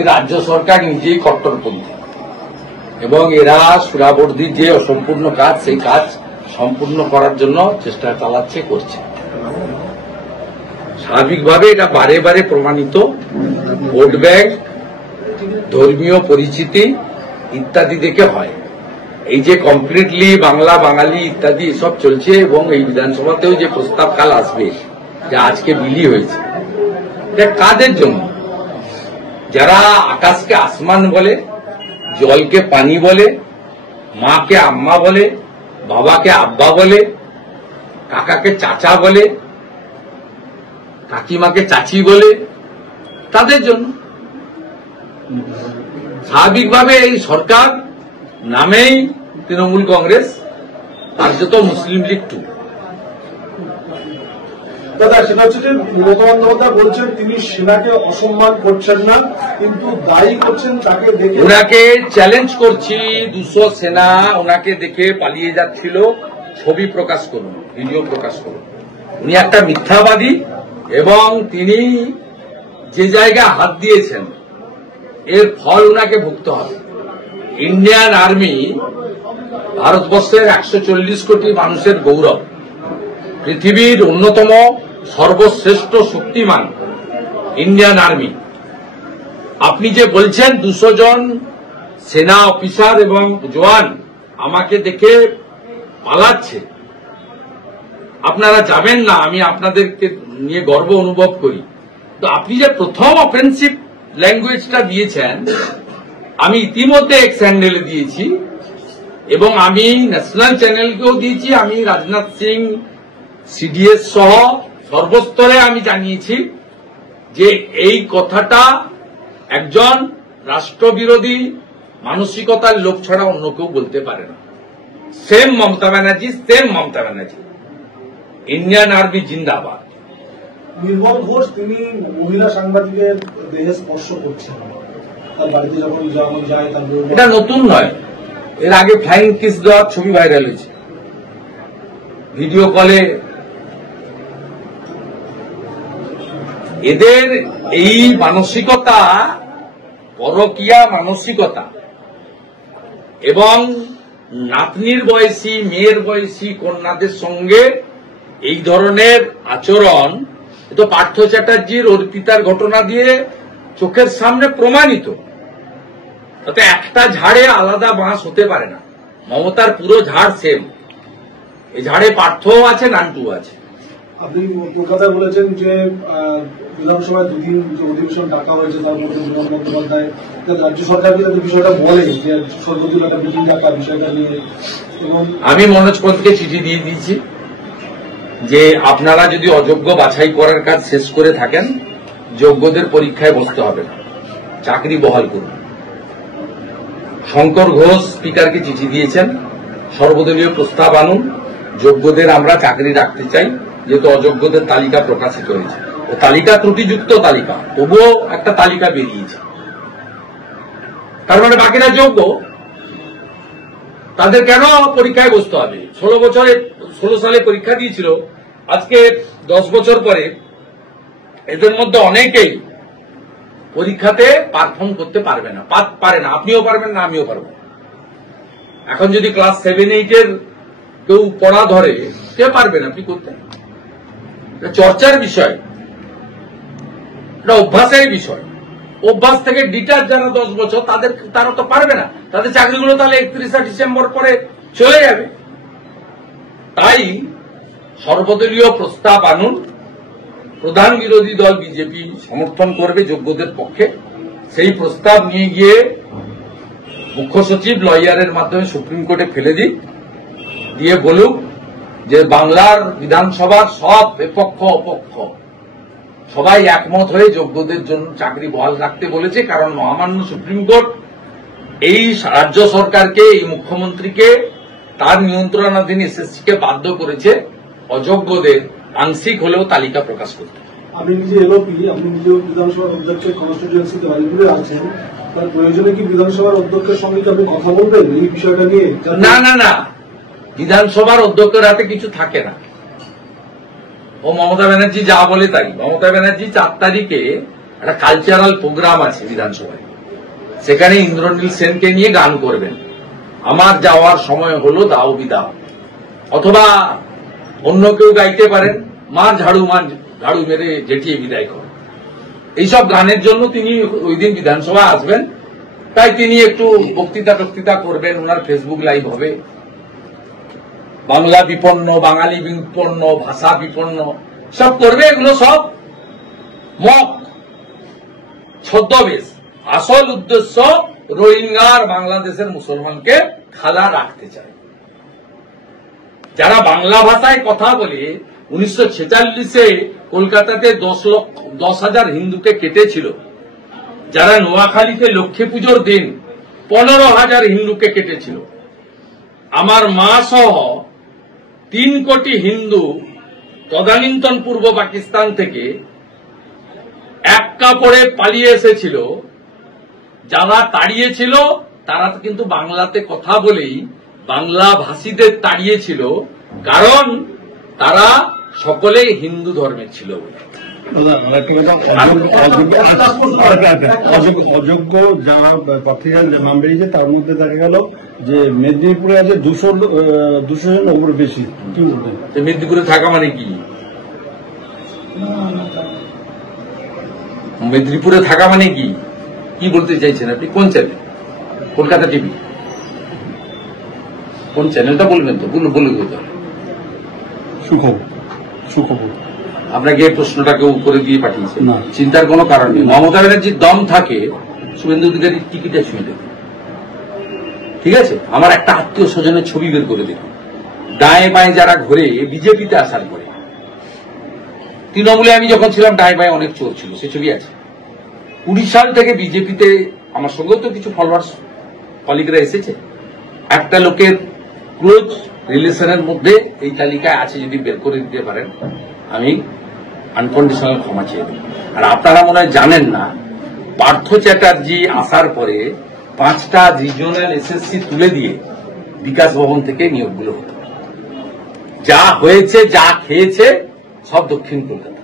এই রাজ্য সরকার নিজেই কট্টরপন্থী এবং এরা সুরাবর্দির যে অসম্পূর্ণ কাজ সেই কাজ সম্পূর্ণ করার জন্য চেষ্টা চালাচ্ছে করছে। স্বাভাবিকভাবে এটা বারে বারে প্রমাণিত। ভোট ব্যাংক, ধর্মীয় পরিচিতি ইত্যাদি দেখে হয়। এই যে কমপ্লিটলি বাংলা বাঙালি ইত্যাদি এসব চলছে এবং এই বিধানসভাতেও যে প্রস্তাব কাল আসবে যে আজকে বিলি হয়েছে, এটা কাদের জন্য? যারা আকাশকে আসমান বলে, জলকে পানি বলে, মাকে আম্মা বলে, বাবাকে আব্বা বলে, কাকাকে চাচা বলে, কাকিমাকে চাচি বলে, তাদের জন্য। স্বাভাবিকভাবে এই সরকার নামেই তৃণমূল কংগ্রেস আর যত মুসলিম লীগ টু। দাদা, সেটা হচ্ছে যে মমতা বন্দ্যোপাধ্যায় বলছেন তিনি সেনাকে অসম্মান করছেন না, কিন্তু দায়ী করছেন তাকে দেখে। ওনাকে চ্যালেঞ্জ করছি, 200 সেনা ওনাকে দেখে পালিয়ে যাচ্ছিল, ছবি প্রকাশ করুন, ভিডিও প্রকাশ করুন। উনি একটা মিথ্যাবাদী এবং তিনি যে জায়গায় হাত দিয়েছেন এর ফল ওনাকে ভুগতে হবে। ইন্ডিয়ান আর্মি ভারতবর্ষের 140 কোটি মানুষের গৌরব, পৃথিবীর অন্যতম সর্বশ্রেষ্ঠ শক্তিমান ইন্ডিয়ান আর্মি। আপনি যে বলছেন 200 জন সেনা অফিসার এবং জওয়ান আমাকে দেখে পালাচ্ছে, আপনারা যাবেন না, আমি আপনাদেরকে নিয়ে গর্ব অনুভব করি। তো আপনি যে প্রথম অফেন্সিভ ল্যাঙ্গুয়েজটা দিয়েছেন, আমি ইতিমধ্যে এক্স হ্যান্ডেলে দিয়েছি এবং আমি ন্যাশনাল চ্যানেলকেও দিয়েছি। আমি রাজনাথ সিং, সিডিএস সহ সর্বস্তরে আমি জানিয়েছি যে এই কথাটা একজন রাষ্ট্রবিরোধী মানসিকতার লোক ছাড়া অন্য কেউ বলতে পারে না। Same Mamata Banerjee, Indian army জিন্দাবাদ। নির্মল ঘোষ তিনি মহিলা সাংবাদিকের দেহে স্পর্শ করছেন, তার বাড়িতে যখন যায় তার। এটা নতুন নয়, এর আগে ফ্লাইং কিস দেওয়ার ছবি ভাইরাল হয়েছে ভিডিও কলে। এদের এই মানসিকতা, পরকীয়া মানসিকতা এবং নাতনির বয়সী, মেয়ের বয়সী কন্যাদের সঙ্গে এই ধরনের আচরণ তো পার্থ চ্যাটার্জির অর্পিতার ঘটনা দিয়ে চোখের সামনে প্রমাণিত। তাতে একটা ঝাড়ে আলাদা বাঁশ হতে পারে না। মমতার পুরো ঝাড় সেম। এই ঝাড়ে পার্থও আছে, নান্টুও আছে। আপনি কলকাতায় বলেছেন যে বিধানসভায় 2 দিন যে অধিবেশন ডাকা হয়েছে তার মধ্যে বিমান বন্দ্যোপাধ্যায় রাজ্য সরকারকে তাদের বিষয়টা বলে যে সর্বদলীয় একটা মিটিং ডাকা বিষয়টা নিয়ে। এবং আমি মনোজ পন্থকে চিঠি দিয়ে দিয়েছি যে আপনারা যদি অযোগ্য বাছাই করার কাজ শেষ করে থাকেন, যোগ্যদের পরীক্ষায় বসতে হবে না, চাকরি বহাল করুন। শঙ্কর ঘোষ স্পিকারকে চিঠি দিয়েছেন, সর্বদলীয় প্রস্তাব আনুন, যোগ্যদের আমরা চাকরি রাখতে চাই, যেহেতু অযোগ্যদের তালিকা প্রকাশিত হয়েছে। তালিকা ত্রুটিযুক্ত তালিকা, তবুও একটা তালিকা বেরিয়েছে, তার মানে বাকিরা যোগ্য। তাদের কেন পরীক্ষায় বসতে হবে? 16 সালে পরীক্ষা দিয়েছিল, আজকে 10 বছর পরে এদের মধ্যে অনেকেই পরীক্ষাতে পারফর্ম করতে পারে না। আপনিও পারবেন না, আমিও পারব। এখন যদি ক্লাস 7-8 এর কেউ পড়া ধরে, সে পারবেন আপনি করতে। চর্চার বিষয়, এটা অভ্যাসের বিষয়। অভ্যাস থেকে ডিটাচ যারা 10 বছর, তারা তো পারবে না। তাদের চাকরিগুলো তাহলে 31 ডিসেম্বর পরে চলে যাবে। তাই সর্বদলীয় প্রস্তাব আনুন। প্রধান বিরোধী দল বিজেপি সমর্থন করবে যোগ্যদের পক্ষে। সেই প্রস্তাব নিয়ে গিয়ে মুখ্য সচিব লয়ারের মাধ্যমে সুপ্রিম কোর্টে ফেলে দিয়ে বলুক যে বাংলার বিধানসভার সব বিপক্ষ অপক্ষ সবাই একমত হয়ে যোগ্যদের জন্য চাকরি বহাল রাখতে বলেছে। কারণ মহামান্য সুপ্রিম কোর্ট এই রাজ্য সরকারকে, এই মুখ্যমন্ত্রীকে তার নিয়ন্ত্রণাধীন এসএসসিকে বাধ্য করেছে অযোগ্যদের আংশিক হলেও তালিকা প্রকাশ করতে। আপনি নিজে এলওপি, আপনি নিজে বিধানসভার অধ্যক্ষের কনস্টিটিউয়েন্সিতে বাড়িগুলো আছেন, তার প্রয়োজনে কি বিধানসভার অধ্যক্ষের সঙ্গে আপনি কথা বলবেন এই বিষয়টা নিয়ে? না, বিধানসভার অধ্যক্ষের হাতে কিছু থাকে না। ও মমতা ব্যানার্জি যা বলে তাই। মমতা ব্যানার্জি 4 তারিখে একটা কালচারাল প্রোগ্রাম আছে বিধানসভায়, সেখানে ইন্দ্রনীল সেনকে নিয়ে গান করবেন, আমার যাওয়ার সময় হলো দাও বিদাও, অথবা অন্য কেউ গাইতে পারেন, মার ঝাড়ু মেরে জেঠিয়ে বিদায় কর। এইসব গানের জন্য তিনি ওই দিন বিধানসভা আসবেন, তাই তিনি একটু বক্তৃতা করবেন, ওনার ফেসবুক লাইভ হবে। বাংলা বিপন্ন, বাঙালি বিপন্ন, ভাষা বিপন্ন সব করবে, এগুলো সব মক, ছদ্মবেশ। আসল উদ্দেশ্য রোহিঙ্গার বাংলাদেশের মুসলমানকে খালা রাখতে চায়। যারা বাংলা ভাষায় কথা বলে 1946-এ কলকাতাতে 10,000 হিন্দুকে কেটেছিল, যারা নোয়াখালীতে লক্ষ্মী পুজোর দিন 15,000 হিন্দুকে কেটেছিল, আমার মা সহ 3 কোটি হিন্দু তদানীন্তন পূর্ব পাকিস্তান থেকে এক কাপড়ে পালিয়ে এসেছিল, যারা তাড়িয়েছিল তারা কিন্তু বাংলাতে কথা বলেই বাংলা ভাষীদের তাড়িয়েছিল, কারণ তারা সকলেই হিন্দু ধর্মের ছিল বলে। অযোগ্য যারা প্রার্থীরা নাম বেরিয়েছে তার মধ্যে দেখা গেল যে মেদিনীপুরে আছে 200 জন ওপরে বেশি। কি বলবেন? মেদিনীপুরে থাকা মানে কি? মেদিনীপুরে থাকা মানে কি কি বলতে চাইছেন আপনি? কোন চ্যানেল? কলকাতা টিভি? কোন চ্যানেলটা বলবেন তো? বলে দিতে হবে। সুখবর আপনাকে এই প্রশ্নটা কেউ করে দিয়ে পাঠিয়েছে, না, চিন্তার কোনো কারণ নেই। মমতা ব্যানার্জির দম থাকে, শুভেন্দু অধিকারীর টিকিটে ছুঁয়ে দেবে, ঠিক আছে? আমার একটা আত্মীয় স্বজনের ছবি বের করে দিল, ডায়ে বায়ে যারা ঘুরে বিজেপিতে আসার পরে। তৃণমূলে আমি যখন ছিলাম ডায়ে বায়ে অনেক চোর ছিল, সে ছবি আছে। 20 সাল থেকে বিজেপিতে আমার সঙ্গেও তো কিছু ফলোয়ার্স কলিগরা এসেছে। একটা লোকের ক্লোজ রিলেশনের মধ্যে এই তালিকায় আছে, যদি বের করে দিতে পারেন আমি আনকন্ডিশনাল ক্ষমা চেয়ে দেব। আর আপনারা মনে হয় জানেন না, পার্থ চ্যাটার্জি আসার পরে 5টা রিজিওনাল এসএসসি তুলে দিয়ে বিকাশ ভবন থেকে নিয়োগগুলো হতো। যা হয়েছে, যা খেয়েছে সব দক্ষিণ কলকাতা।